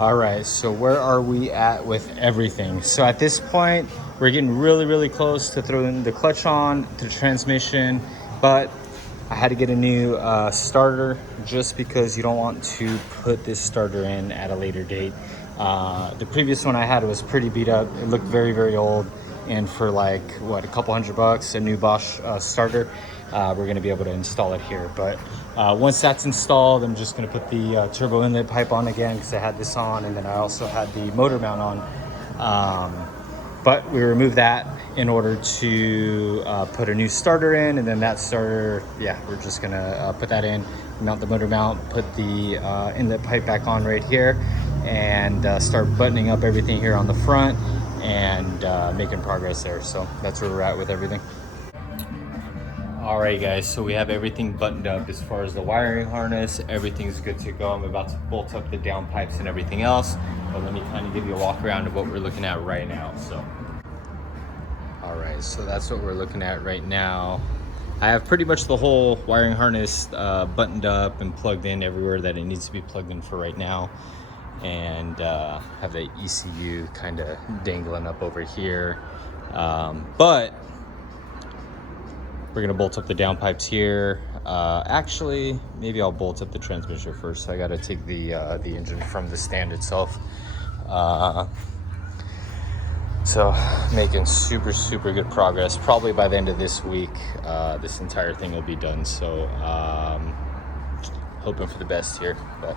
All right, so where are we at with everything? So at this point, we're getting really close to throwing the clutch on, the transmission, but I had to get a new starter just because you don't want to put this starter in at a later date. The previous one I had was pretty beat up. It looked very old, and for like, what, a couple $100, a new Bosch starter, we're gonna be able to install it here. But once that's installed, I'm just gonna put the turbo inlet pipe on again because I had this on, and then I also had the motor mount on. But we removed that in order to put a new starter in, and then that starter, yeah, we're just gonna put that in, mount the motor mount, put the inlet pipe back on right here, and start buttoning up everything here on the front and making progress there. So that's where we're at with everything. All right, guys, so we have everything buttoned up as far as the wiring harness. Everything's good to go. I'm about to bolt up the down pipes and everything else, but let me kind of give you a walk around of what we're looking at right now. So all right, so that's what we're looking at right now. I have pretty much the whole wiring harness buttoned up and plugged in everywhere that it needs to be plugged in for right now, and have the ECU kind of dangling up over here. But we're gonna bolt up the downpipes here. Actually, maybe I'll bolt up the transmission first. So I gotta take the engine from the stand itself. So making super good progress. Probably by the end of this week, this entire thing will be done. So hoping for the best here, but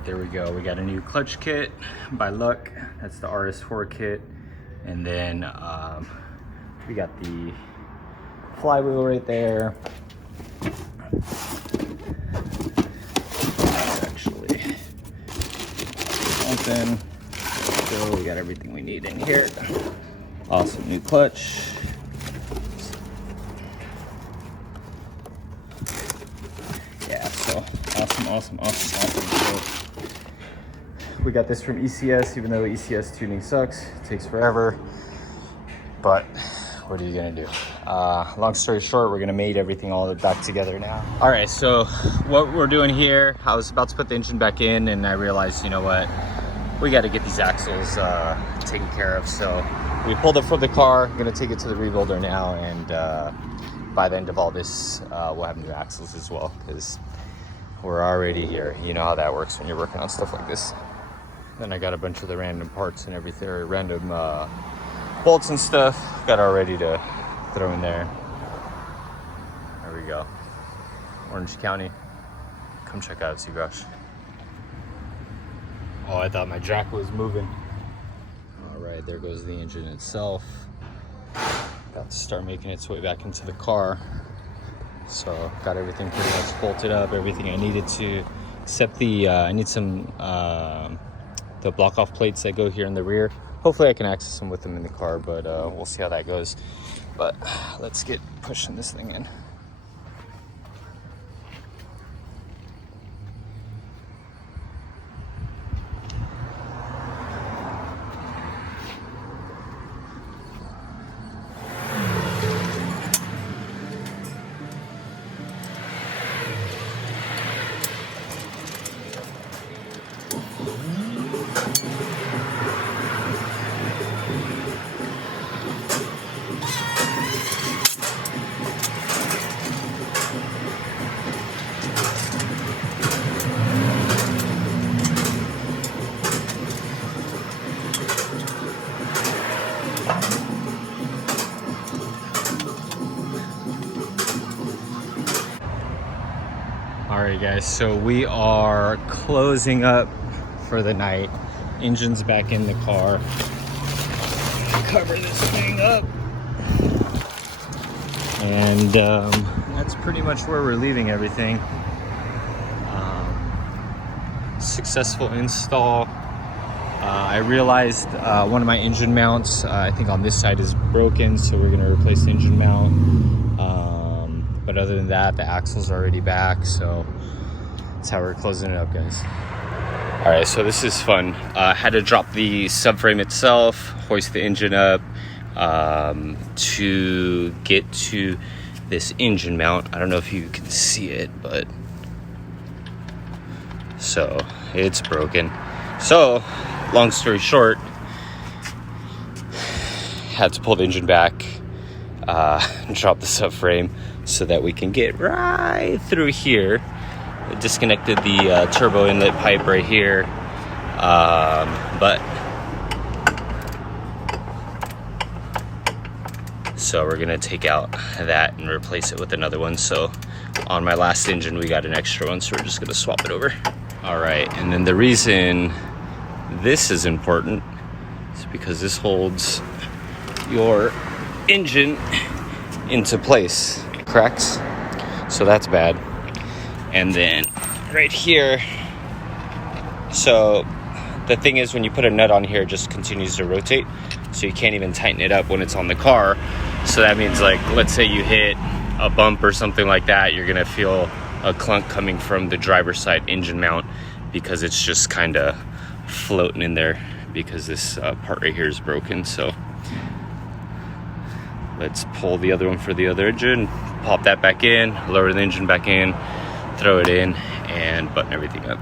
right, there we go. We got a new clutch kit by Luck. That's the RS4 kit. And then we got the flywheel right there. Actually, open. So we got everything we need in here. Awesome new clutch. Yeah, so awesome. So we got this from ECS, even though ECS tuning sucks. It takes forever. But what are you gonna do? Long story short, we're gonna mate everything all back together now. All right, so what we're doing here, I was about to put the engine back in and I realized, you know what? We gotta get these axles taken care of. So we pulled it from the car, gonna take it to the rebuilder now, and by the end of all this, we'll have new axles as well, because we're already here. You know how that works when you're working on stuff like this. Then I got a bunch of the random parts and everything, or random bolts and stuff, got all ready to throw in there. There we go. Orange County. Come check out Seagrash. Oh, I thought my jack was moving. All right, there goes the engine itself. Got to start making its way back into the car. So got everything pretty much bolted up, everything I needed to, except the, I need some, the block off plates that go here in the rear. Hopefully I can access them with them in the car, but we'll see how that goes. But let's get pushing this thing in. Alright guys, so we are closing up for the night. Engine's back in the car. Cover this thing up. And that's pretty much where we're leaving everything. Successful install. I realized one of my engine mounts, I think on this side, is broken, so we're going to replace the engine mount. But other than that, the axle's already back, so that's how we're closing it up, guys. All right, so this is fun. Had to drop the subframe itself, hoist the engine up to get to this engine mount. I don't know if you can see it, but so it's broken. So long story short, had to pull the engine back, drop the subframe so that we can get right through here. Disconnected the turbo inlet pipe right here, but so we're gonna take out that and replace it with another one. So on my last engine we got an extra one, so we're just gonna swap it over. All right, and then the reason this is important is because this holds your engine into place. Cracks, so that's bad. And then right here, so the thing is, when you put a nut on here, it just continues to rotate, so you can't even tighten it up when it's on the car. So that means, like, let's say you hit a bump or something like that, you're gonna feel a clunk coming from the driver's side engine mount, because it's just kind of floating in there because this part right here is broken. So let's pull the other one for the other engine, pop that back in, lower the engine back in, throw it in, and button everything up.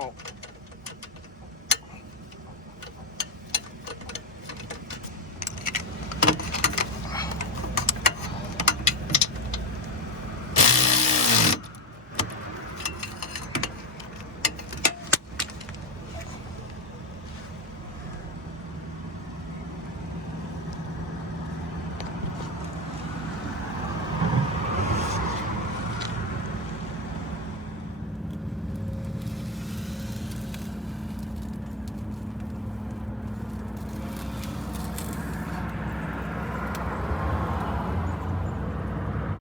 Oh.